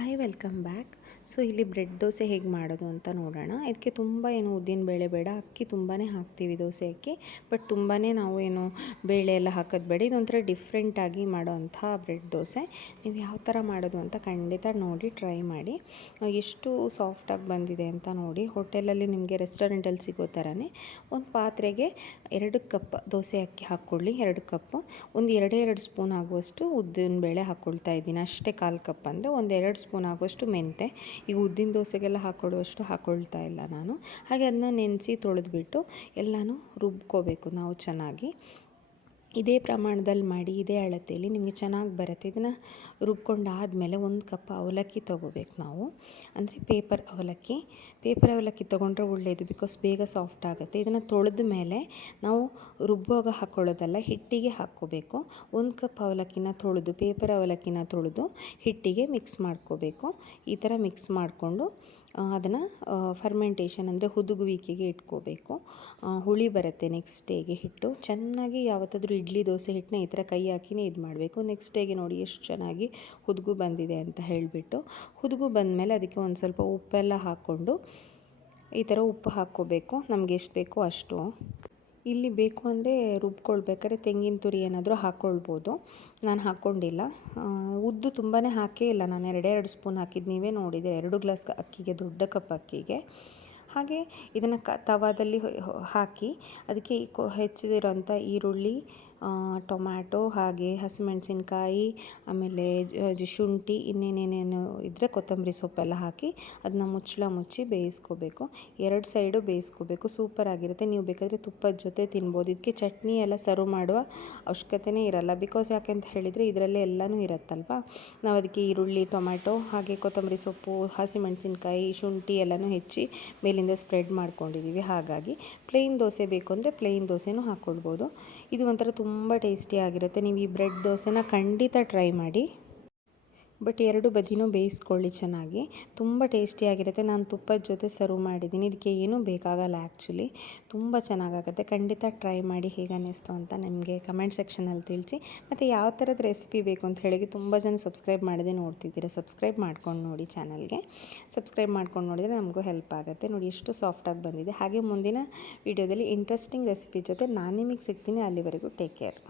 Hi welcome back. So ಇಲ್ಲಿ bread dosa ಹೇಗೆ ಮಾಡೋದು ಅಂತ ನೋಡೋಣ. ಇದಕ್ಕೆ ತುಂಬ ಏನು ಉದ್ದಿನ ಬೇಳೆ ಬೇಡ, ಅಕ್ಕಿ ತುಂಬಾ ಹಾಕ್ತೀವಿ ದೋಸೆ ಅಕ್ಕಿ. ಬಟ್ ತುಂಬಾ ನಾವು ಏನು ಬೇಳೆ ಎಲ್ಲ ಹಾಕೋದು ಬೇಡ. ಇದೊಂಥರ ಡಿಫ್ರೆಂಟಾಗಿ ಮಾಡೋವಂಥ ಬ್ರೆಡ್ ದೋಸೆ. ನೀವು ಯಾವ ಥರ ಮಾಡೋದು ಅಂತ ಖಂಡಿತ ನೋಡಿ ಟ್ರೈ ಮಾಡಿ. ಎಷ್ಟು ಸಾಫ್ಟಾಗಿ ಬಂದಿದೆ ಅಂತ ನೋಡಿ. ಹೋಟೆಲಲ್ಲಿ ನಿಮಗೆ ರೆಸ್ಟೋರೆಂಟಲ್ಲಿ ಸಿಗೋ ಥರನೇ ಒಂದು ಪಾತ್ರೆಗೆ 2 ಕಪ್ ದೋಸೆ ಅಕ್ಕಿ ಹಾಕ್ಕೊಳ್ಳಿ. 2 ಕಪ್ಪು ಒಂದು 2 ಸ್ಪೂನ್ ಆಗುವಷ್ಟು ಉದ್ದಿನ ಬೇಳೆ ಹಾಕ್ಕೊಳ್ತಾ ಇದ್ದೀನಿ. ಅಷ್ಟೇ 1/4 ಕಪ್ ಅಂದರೆ ಒಂದು 2 ಸ್ಪೂನ್ ಆಗುವಷ್ಟು ಮೆಂತೆ. ಈಗ ಉದ್ದಿನ ದೋಸೆಗೆಲ್ಲ ಹಾಕ್ಕೊಳ್ಳುವಷ್ಟು ಹಾಕ್ಕೊಳ್ತಾ ಇಲ್ಲ ನಾನು. ಹಾಗೆ ಅದನ್ನ ನೆನೆಸಿ ತೊಳೆದ್ಬಿಟ್ಟು ಎಲ್ಲನೂ ರುಬ್ಕೋಬೇಕು ನಾವು ಚೆನ್ನಾಗಿ. ಇದೇ ಪ್ರಮಾಣದಲ್ಲಿ ಮಾಡಿ, ಇದೇ ಅಳತೆಯಲ್ಲಿ ನಿಮಗೆ ಚೆನ್ನಾಗಿ ಬರುತ್ತೆ. ಇದನ್ನು ರುಬ್ಕೊಂಡಾದಮೇಲೆ 1 ಕಪ್ ಅವಲಕ್ಕಿ ತೊಗೋಬೇಕು ನಾವು, ಅಂದರೆ ಪೇಪರ್ ಅವಲಕ್ಕಿ ತೊಗೊಂಡ್ರೆ ಒಳ್ಳೆಯದು, ಬಿಕಾಸ್ ಬೇಗ ಸಾಫ್ಟ್ ಆಗುತ್ತೆ. ಇದನ್ನು ತೊಳೆದ ಮೇಲೆ ನಾವು ರುಬ್ಬುವಾಗ ಹಾಕ್ಕೊಳ್ಳೋದಲ್ಲ, ಹಿಟ್ಟಿಗೆ ಹಾಕ್ಕೋಬೇಕು. 1 ಕಪ್ ಅವಲಕ್ಕಿನ ತೊಳೆದು, ಪೇಪರ್ ಅವಲಕ್ಕಿನ ತೊಳೆದು ಹಿಟ್ಟಿಗೆ ಮಿಕ್ಸ್ ಮಾಡ್ಕೋಬೇಕು. ಈ ಥರ ಮಿಕ್ಸ್ ಮಾಡಿಕೊಂಡು ಅದನ್ನು ಫರ್ಮೆಂಟೇಷನ್ ಅಂದರೆ ಹುದುಗುವಿಕೆಗೆ ಇಟ್ಕೋಬೇಕು. ಹುಳಿ ಬರುತ್ತೆ ನೆಕ್ಸ್ಟ್ ಡೇಗೆ ಹಿಟ್ಟು. ಚೆನ್ನಾಗಿ ಯಾವತ್ತಾದರೂ ಇಡ್ಲಿ ದೋಸೆ ಹಿಟ್ಟನ್ನ ಈ ಥರ ಕೈ ಹಾಕಿನೇ ಇದು ಮಾಡಬೇಕು. ನೆಕ್ಸ್ಟ್ ಡೇಗೆ ನೋಡಿ ಎಷ್ಟು ಚೆನ್ನಾಗಿ ಹುದುಗು ಬಂದಿದೆ ಅಂತ ಹೇಳಿಬಿಟ್ಟು. ಹುದುಗು ಬಂದಮೇಲೆ ಅದಕ್ಕೆ ಒಂದು ಸ್ವಲ್ಪ ಉಪ್ಪೆಲ್ಲ ಹಾಕ್ಕೊಂಡು ಈ ಥರ ಉಪ್ಪು ಹಾಕ್ಕೋಬೇಕು, ನಮಗೆ ಎಷ್ಟು ಬೇಕೋ ಅಷ್ಟು. ಇಲ್ಲಿ ಬೇಕು ಅಂದರೆ ರುಬ್ಕೊಳ್ಬೇಕಾದ್ರೆ ತೆಂಗಿನ ತುರಿ ಏನಾದರೂ ಹಾಕ್ಕೊಳ್ಬೋದು. ನಾನು ಹಾಕ್ಕೊಂಡಿಲ್ಲ. ಉದ್ದು ತುಂಬಾ ಹಾಕೇ ಇಲ್ಲ ನಾನು, 2 ಸ್ಪೂನ್ ಹಾಕಿದ್ದು ನೀವೇ ನೋಡಿದರೆ, 2 ಗ್ಲಾಸ್ ಅಕ್ಕಿಗೆ, ದೊಡ್ಡ ಕಪ್ ಅಕ್ಕಿಗೆ. ಹಾಗೆ ಇದನ್ನು ತವಾದಲ್ಲಿ ಹಾಕಿ ಅದಕ್ಕೆ ಹೆಚ್ಚಿದಿರೋಂಥ ಈರುಳ್ಳಿ, ಟೊಮ್ಯಾಟೊ, ಹಾಗೆ ಹಸಿಮೆಣಸಿನ್ಕಾಯಿ, ಆಮೇಲೆ ಶುಂಠಿ, ಇನ್ನೇನೇನೇನು ಇದ್ದರೆ ಕೊತ್ತಂಬರಿ ಸೊಪ್ಪೆಲ್ಲ ಹಾಕಿ ಅದನ್ನ ಮುಚ್ಚಿ ಬೇಯಿಸ್ಕೋಬೇಕು. 2 ಸೈಡು ಬೇಯಿಸ್ಕೋಬೇಕು. ಸೂಪರಾಗಿರುತ್ತೆ. ನೀವು ಬೇಕಾದರೆ ತುಪ್ಪದ ಜೊತೆ ತಿನ್ಬೋದು. ಇದಕ್ಕೆ ಚಟ್ನಿ ಎಲ್ಲ ಸರ್ವ್ ಮಾಡುವ ಅವಶ್ಯಕತೆಯೇ ಇರಲ್ಲ. ಬಿಕಾಸ್ ಯಾಕೆಂತ ಹೇಳಿದರೆ ಇದರಲ್ಲೇ ಎಲ್ಲನೂ ಇರುತ್ತಲ್ವ. ನಾವು ಅದಕ್ಕೆ ಈರುಳ್ಳಿ, ಟೊಮ್ಯಾಟೊ, ಹಾಗೆ ಕೊತ್ತಂಬರಿ ಸೊಪ್ಪು, ಹಸಿಮೆಣಸಿನ್ಕಾಯಿ, ಶುಂಠಿ ಎಲ್ಲನೂ ಹೆಚ್ಚಿ ಮೇಲಿಂದ ಸ್ಪ್ರೆಡ್ ಮಾಡ್ಕೊಂಡಿದ್ದೀವಿ. ಹಾಗಾಗಿ ಪ್ಲೇನ್ ದೋಸೆ ಬೇಕು ಅಂದರೆ ಪ್ಲೇನ್ ದೋಸೆನೂ ಹಾಕ್ಕೊಳ್ಬೋದು. ಇದು ಒಂಥರ ತುಂಬ ಟೇಸ್ಟಿಯಾಗಿರುತ್ತೆ. ನೀವು ಈ ಬ್ರೆಡ್ ದೋಸೆನ ಖಂಡಿತ ಟ್ರೈ ಮಾಡಿ. ಬಟ್ 2 ಬದಿನೂ ಬೇಯಿಸ್ಕೊಳ್ಳಿ ಚೆನ್ನಾಗಿ. ತುಂಬ ಟೇಸ್ಟಿಯಾಗಿರುತ್ತೆ. ನಾನು ತುಪ್ಪದ ಜೊತೆ ಸರ್ವ್ ಮಾಡಿದ್ದೀನಿ. ಇದಕ್ಕೆ ಏನೂ ಬೇಕಾಗಲ್ಲ ಆ್ಯಕ್ಚುಲಿ. ತುಂಬ ಚೆನ್ನಾಗಾಗುತ್ತೆ. ಖಂಡಿತ ಟ್ರೈ ಮಾಡಿ. ಹೇಗೆ ಅನ್ನಿಸ್ತು ಅಂತ ನಿಮಗೆ ಕಮೆಂಟ್ ಸೆಕ್ಷನಲ್ಲಿ ತಿಳಿಸಿ. ಮತ್ತು ಯಾವ ಥರದ ರೆಸಿಪಿ ಬೇಕು ಅಂತ ಹೇಳಿ ತುಂಬ ಜನ ಸಬ್ಸ್ಕ್ರೈಬ್ ಮಾಡದೆ ನೋಡ್ತಿದ್ದೀರಾ. ಸಬ್ಸ್ಕ್ರೈಬ್ ಮಾಡ್ಕೊಂಡು ನೋಡಿ ಚಾನಲ್ಗೆ. ಸಬ್ಸ್ಕ್ರೈಬ್ ಮಾಡ್ಕೊಂಡು ನೋಡಿದರೆ ನಮಗೂ ಹೆಲ್ಪ್ ಆಗುತ್ತೆ. ನೋಡಿ ಎಷ್ಟು ಸಾಫ್ಟಾಗಿ ಬಂದಿದೆ. ಹಾಗೆ ಮುಂದಿನ ವೀಡಿಯೋದಲ್ಲಿ ಇಂಟ್ರೆಸ್ಟಿಂಗ್ ರೆಸಿಪಿ ಜೊತೆ ನಾನು ನಿಮಗೆ ಸಿಗ್ತೀನಿ. ಅಲ್ಲಿವರೆಗೂ ಟೇಕ್ ಕೇರ್.